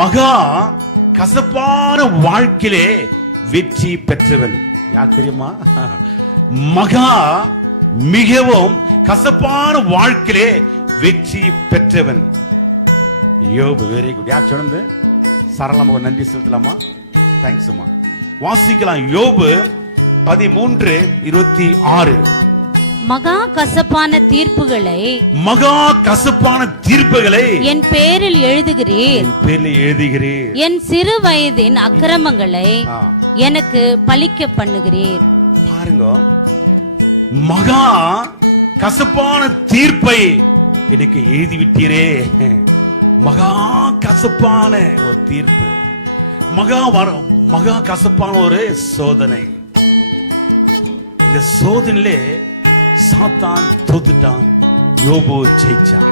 மகா கசப்பான வாழ்க்கையிலே வெற்றி பெற்றவன் யார் தெரியுமா? மகா மிகவும் கசப்பான வாழ்க்கையிலே வெற்றி பெற்றவன் யோபு. Very good. யார் சொன்னது? சரளமாக நன்றி செலுத்தலாமா? தேங்க்ஸ் அம்மா. வாசிக்கலாம். யோபு 13:26. மகா கசப்பான தீர்ப்புகளை என் பேரில் எழுதுகிறேன். என் சிறு வயதின் அக்கிரமங்களை எனக்கு பலிக்க பண்ணுகிறேன். பாருங்க, மகா கசப்பான தீர்ப்பை எனக்கு எழுதிவிட்டீரே. மகா கசப்பான ஒரு தீர்ப்பு, மகா கசப்பான ஒரு சோதனை. இந்த சோதனையிலே சாத்தான் தோத்துட்டான், யோபு ஜெயிச்சான்.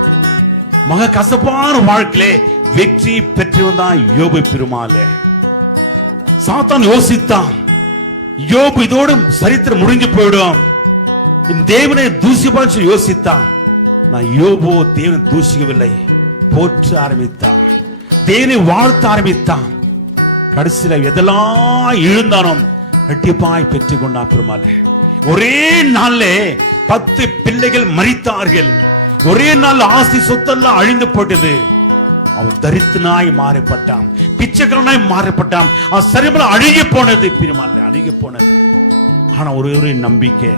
மகா கசப்பான வாழ்க்கையிலே வெற்றி பெற்றவன் தான் யோபு பெருமாளே. சாத்தான் யோசித்தான், யோபு இதோடு சரித்திரம் முடிஞ்சு போயிடும், தேவனை தூசிப்பான்னு யோசித்தான். நான் யோபு தேவனை தூசிக்கவில்லை, போற்ற ஆரம்பித்தான், தேவனை வாழ்த்த ஆரம்பித்தான். கடைசியில எதெல்லாம் இழந்தானோ ரெட்டிப்பாய் பெற்றுக் கொண்டான் பெருமாளே. ஒரே நாள்ல 10 பிள்ளைகள் மரித்தார்கள். ஒரே நாள் ஆஸ்தி சொத்தெல்லாம் அழிந்து போட்டது. அவன் தரித்திரனாய் மாறப்பட்டான், பிச்சைக்காரனாய் மாறப்பட்டான். அவன் சரிபல அழுகி போனது பெருமாள், அழுகி போனது. ஆனா ஒரு நம்பிக்கை,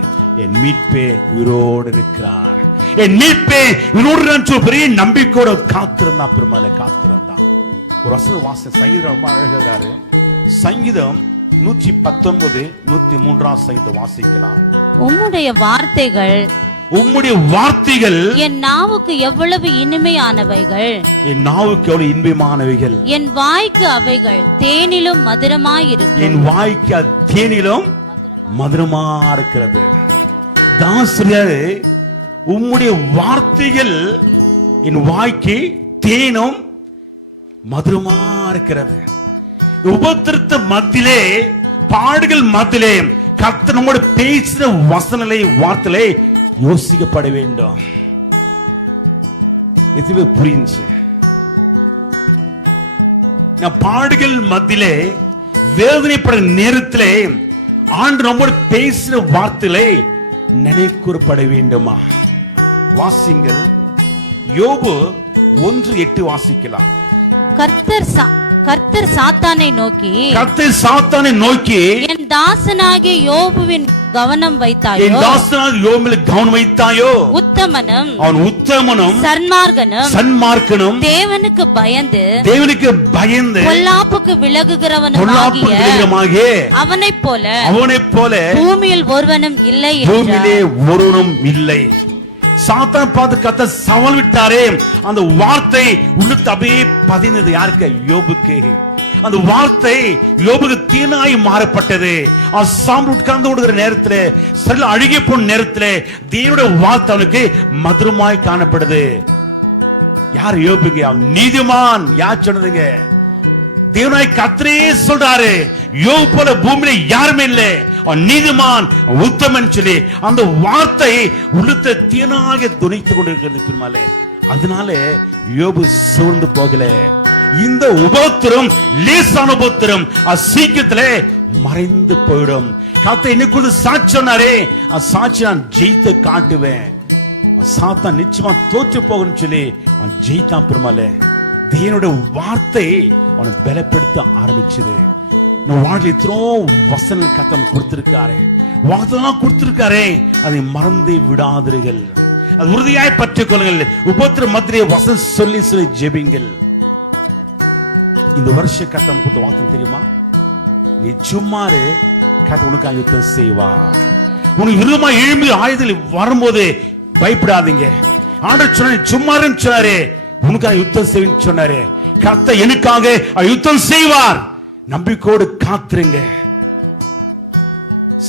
என் மீட்பே உயிரோடு இருக்கிறார், என் மீட்பே உயிரோடு பெரிய நம்பிக்கையோட காத்திருந்தான் பெருமாளை, காத்திருந்தான். ஒரு வசன வாச சங்கீதம் ரொம்ப அழகாரு. சங்கீதம் 119 103 சங்கீதம் வாசிக்கலாம். உம்முடைய வார்த்தைகள் என் நாவுக்கு எவ்வளவு இனிமையானவைகள், என் நாவுக்கு எவ்வளவு இனிமையானவைகள், என் வாய்க்கு அவைகள் தேனிலும் மதுரமாயிருக்கும். என் வாய்க்கு தேனிலும் மதுரமா இருக்கிறது. தாசிரியர், உம்முடைய வார்த்தைகள் என் வாய்க்கு தேனும் மதுரமா இருக்கிறது. உபத்திரத்த மத்தியிலே, பாடுகள் மத்தியிலே கர்த்தர் நம்மோடு பேசின வசனங்களை வார்த்தைகளை யோசிக்கப்பட வேண்டும். இதுவே புரிஞ்சு பாடுகள் மத்தியிலே வேதனைப்பட நேரத்திலே ஆண்டு நம்மோடு பேசின வார்த்தைகளை நினைக்கூறப்பட வேண்டுமா? வாசிங்கள். யோபு 1:8 வாசிக்கலாம். கர்த்தர் சாத்தானை நோக்கி என் தாசனாகிய யோபுவின் கவனம் வைத்தாயோ, உத்தமனும் சன்மார்க்கனும் தேவனுக்கு பயந்து பொல்லாப்புக்கு விலகுகிறவனுமாகிய அவனைப் போல பூமியில் ஒருவனும் இல்லை. சாத்தான் பார்த்து கத்த சவால் விட்டாரே, அந்த வார்த்தை உள்ளுக்கு அப்படியே பதிந்தது. யாருக்கு? யோபுக்கு. அந்த வார்த்தை யோபுக்கு தீனாய் மாறப்பட்டது. சாம்பல் உட்கார்ந்து விடுகிற நேரத்தில், சரி அழுகி போன நேரத்தில் தேவனுடைய வார்த்தை அவனுக்கு மதுரமாய் காணப்படுது. யார்? யோபுக்கு. அவன் நீதிமான். யார் சொன்னதுங்க? தேவனாய் கர்த்தரே சொல்றாரு, யோபு போல பூமியில யாருமே இல்லை, அவன் நீதிமான், உத்தமன் சொல்லி அந்த வார்த்தை உள்ளத்தை தீனாக துணித்துக் கொண்டிருக்கிறது பெருமாளே. அதனால யோபு சோர்ந்து போகல. இந்த உபத்திரம் லேசான உபத்திரம் சீக்கிரத்திலே மறைந்து போயிடும். கர்த்தர் இன்னைக்கு சாட்சி சொன்னாரே, சாட்சி நான் ஜெயித்து காட்டுவேன். சாத்தான் நிச்சயமா தோற்று போகணும்னு சொல்லி அவன் ஜெயித்தான் பெருமாளே. தேவனுடைய வார்த்தை அவனை பலப்படுத்த ஆரம்பிச்சது. வாழ்க்கையில் எத்தனோ வசனங்கள் கர்த்தர் கொடுத்திருக்காரு, வார்த்தைலாம் கொடுத்திருக்காரே, அதை மறந்து விடாதீர்கள், அது உறுதியாய் பற்றிக் கொள்ளுங்கள். உபத்திர மத்திய வசனம் சொல்லி ஜெபிங்கள். இந்த வருஷம் கர்த்தர் கொடுத்த வார்த்தை தெரியுமா? நீ சும்மாரு, கர்த்தர் உனக்காக யுத்தம் செய்வா. உனக்கு விருதமா எழும்பி ஆயுதத்தில் வரும்போது பயப்படாதீங்க. ஆண்டவர் சொன்னாரு, சும்மாருன்னு சொன்னாரு, உனக்காக யுத்தம் செய்வேன்னு சொன்னாரு. கர்த்தர் எனக்காக யுத்தம் செய்வார். நம்பிக்கையோடு காத்துருங்க.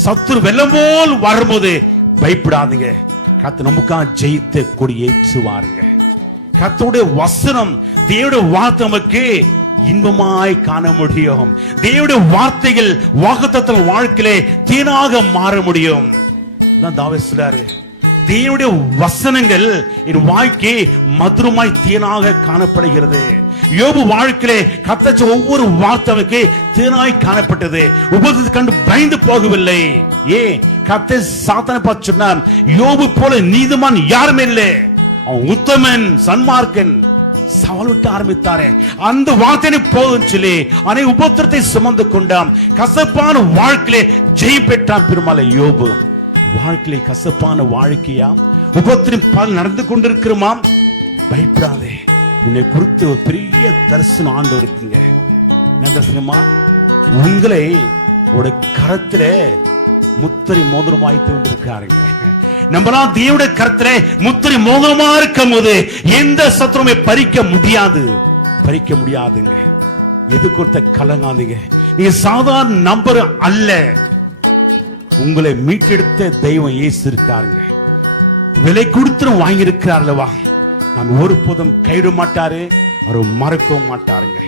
சத்துரு வெள்ளம் போல் வரும்போது பயப்படாதீங்க. கர்த்தர் நமக்காக ஜெயித்து கொடி ஏற்றுவாருங்க. கர்த்தருடைய வசனம், தேவனுடைய வார்த்தை நமக்கு இன்பமாய் காண முடியும். தேவனுடைய வார்த்தைகள் வாக்குத்தத்தம் வாழ்க்கையிலே தீனாக மாற முடியும். தாவீது சொல்றாரு, தேவனுடைய வசனங்கள் என் வாழ்க்கை மதுரமாய் தேனாக காணப்படுகிறது. யோபு வாழ்க்கையிலே கர்த்தர் ஒவ்வொரு வார்த்தைக்கு தேனாய் காணப்பட்டது. உபதேசத்தை கண்டு பயந்து போகவில்லை. ஏன்? கர்த்தர் சாத்தானை பார்த்து சொன்னார், யோபு போல நீதிமான் யாருமே இல்லை, அவன் உத்தமன், சன்மார்க்கன். சவால் விட்டு ஆரம்பித்தாரே, அந்த வார்த்தை போதும் சொல்லி அனை உபத்திரத்தை சுமந்து கொண்டான். கசப்பான வாழ்க்கையிலே ஜெயம் பெற்றான் பெருமாளை யோபு. வாழ்க்கையிலே கசப்பான வாழ்க்கையா, உபத்திரம் பல நடந்து கொண்டிருக்கிறோமாம், பயப்படாதே. உன்னை குறித்து ஒரு பெரிய தரிசனம் ஆண்டு இருக்குங்க. என்ன தரிசனமா? உங்களை ஒரு கரத்திலே முத்திரை மோதிரமாய்த்து கொண்டிருக்காருங்க. நம்மளாம் தேவனுடைய கரத்திலே முத்திரை மோதிரமா இருக்கும் போது எந்த சத்துருமே பறிக்க முடியாதுங்க. எது கொடுத்த கலங்காதீங்க. நீங்க சாதாரண நம்பர் அல்ல, உங்களை மீட்டெடுத்த தெய்வம் இயேசு இருக்காருங்க. விலை கொடுத்து வாங்கி இருக்கிறார் அல்லவா? நான் ஒருபோதும் கைவிட மாட்டாரு, அவர் மறக்கவும் மாட்டாருங்க.